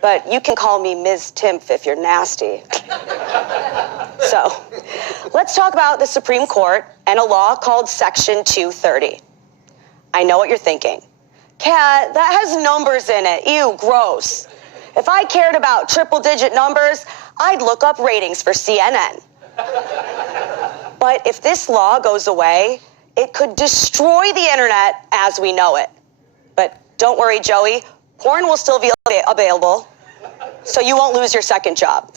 but you can call me Ms. Timpf if you're nasty. So, let's talk about the Supreme Court and a law called Section 230. I know what you're thinking. Kat, that has numbers in it. Ew, gross. If I cared about triple-digit numbers, I'd look up ratings for CNN. But if this law goes away, it could destroy the internet as we know it. But don't worry, Joey, porn will still be available, so you won't lose your second job.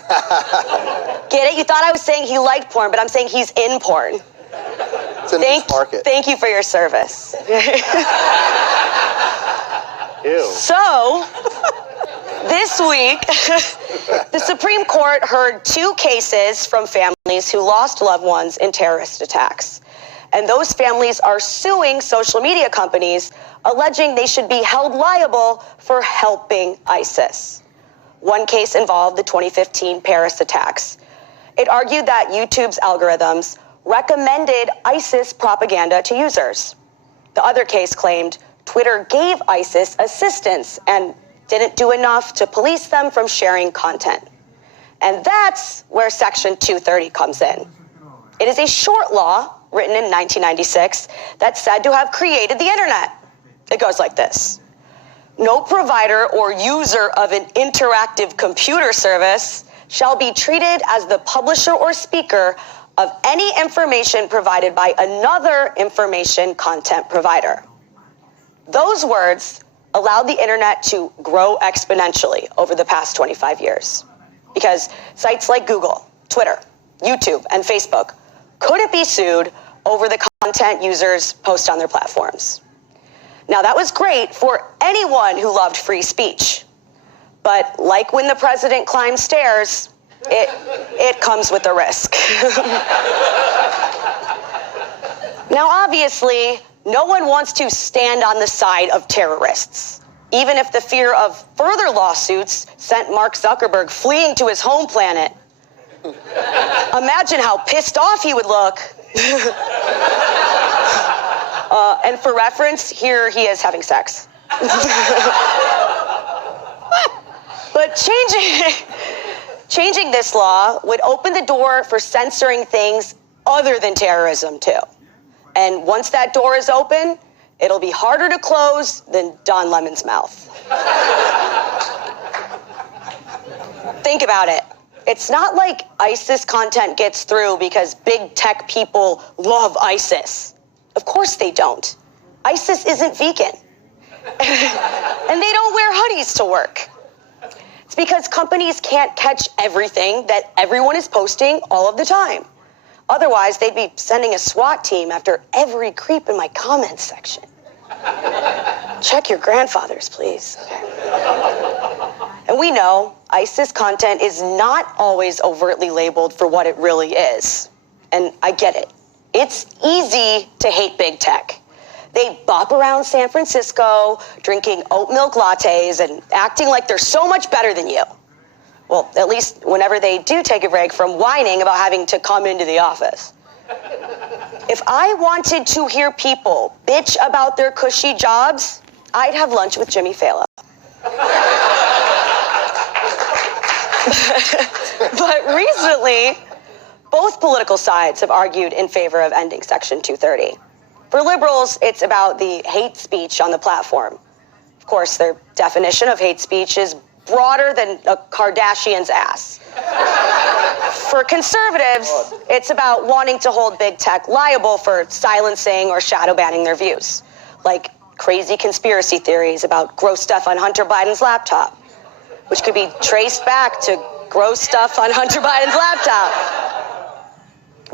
Get it? You thought I was saying he liked porn, but I'm saying he's in porn. It's a niche market. Thank you for your service. Ew. So, this week, the Supreme Court heard 2 cases from families who lost loved ones in terrorist attacks. And those families are suing social media companies, alleging they should be held liable for helping ISIS. One case involved the 2015 Paris attacks. It argued that YouTube's algorithms recommended ISIS propaganda to users. The other case claimed Twitter gave ISIS assistance and didn't do enough to police them from sharing content. And that's where Section 230 comes in. It is a short law written in 1996 that's said to have created the internet. It goes like this. No provider or user of an interactive computer service shall be treated as the publisher or speaker of any information provided by another information content provider. Those words allowed the internet to grow exponentially over the past 25 years because sites like Google, Twitter, YouTube, and Facebook couldn't be sued over the content users post on their platforms. Now, that was great for anyone who loved free speech. But like when the president climbs stairs, it comes with a risk. Now, obviously, no one wants to stand on the side of terrorists, even if the fear of further lawsuits sent Mark Zuckerberg fleeing to his home planet. Imagine how pissed off he would look. And for reference, here he is having sex. But changing this law would open the door for censoring things other than terrorism, too. And once that door is open, it'll be harder to close than Don Lemon's mouth. Think about it. It's not like ISIS content gets through because big tech people love ISIS. Of course they don't. ISIS isn't vegan. And they don't wear hoodies to work. It's because companies can't catch everything that everyone is posting all of the time. Otherwise, they'd be sending a SWAT team after every creep in my comments section. Check your grandfathers, please. Okay. And we know ISIS content is not always overtly labeled for what it really is. And I get it. It's easy to hate big tech. They bop around San Francisco, drinking oat milk lattes and acting like they're so much better than you. Well, at least whenever they do take a break from whining about having to come into the office. If I wanted to hear people bitch about their cushy jobs, I'd have lunch with Jimmy Fallon. But recently, both political sides have argued in favor of ending Section 230. For liberals, it's about the hate speech on the platform. Of course, their definition of hate speech is broader than a Kardashian's ass. For conservatives, it's about wanting to hold big tech liable for silencing or shadow banning their views, like crazy conspiracy theories about gross stuff on Hunter Biden's laptop, which could be traced back to gross stuff on Hunter Biden's laptop.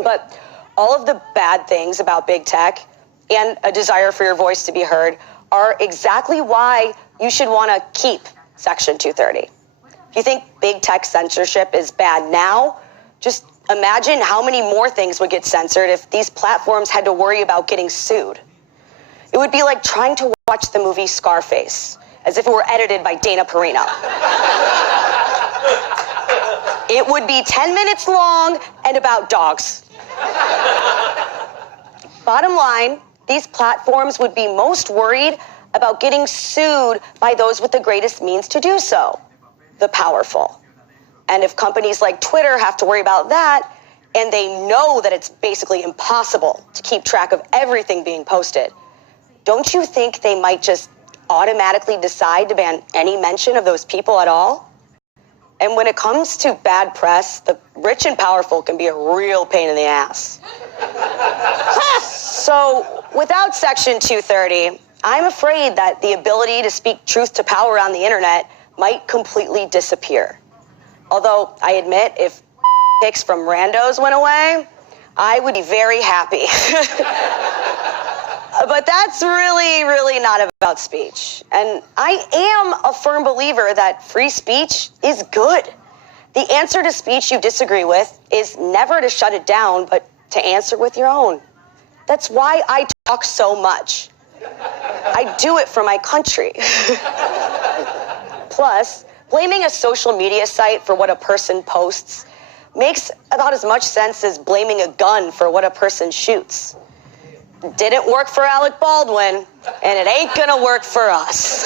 But all of the bad things about big tech and a desire for your voice to be heard are exactly why you should want to keep Section 230. If you think big tech censorship is bad now, just imagine how many more things would get censored if these platforms had to worry about getting sued. It would be like trying to watch the movie Scarface, as if it were edited by Dana Perino. It would be 10 minutes long and about dogs. Bottom line, these platforms would be most worried about getting sued by those with the greatest means to do so. the powerful. And if companies like Twitter have to worry about that, and they know that it's basically impossible to keep track of everything being posted, don't you think they might just automatically decide to ban any mention of those people at all? And when it comes to bad press, the rich and powerful can be a real pain in the ass. So without Section 230, I'm afraid that the ability to speak truth to power on the internet might completely disappear. Although I admit, if pics from randos went away, I would be very happy. But that's really not about speech. And I am a firm believer that free speech is good. The answer to speech you disagree with is never to shut it down, but to answer with your own. That's why I talk so much. I do it for my country. Plus, blaming a social media site for what a person posts makes about as much sense as blaming a gun for what a person shoots. Didn't work for Alec Baldwin, and it ain't gonna work for us.